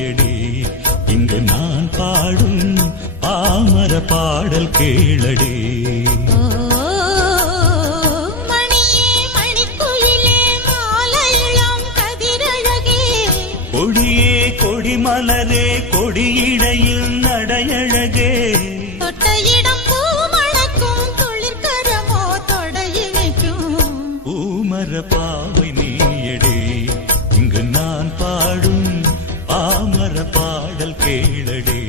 Eddy இங்கு நான் பாடும் பாமர பாடல் கேளடி. கொடியே கொடிமலரே கொடியிடையில் நடையழகே தொட்டையிடம் பூமணக்கும் துளிர்கரமோ தொடையினைக்கும் பூமர பாவை நீயடே இங்கு நான் பாடும் பாமர பாடல் கேளடே.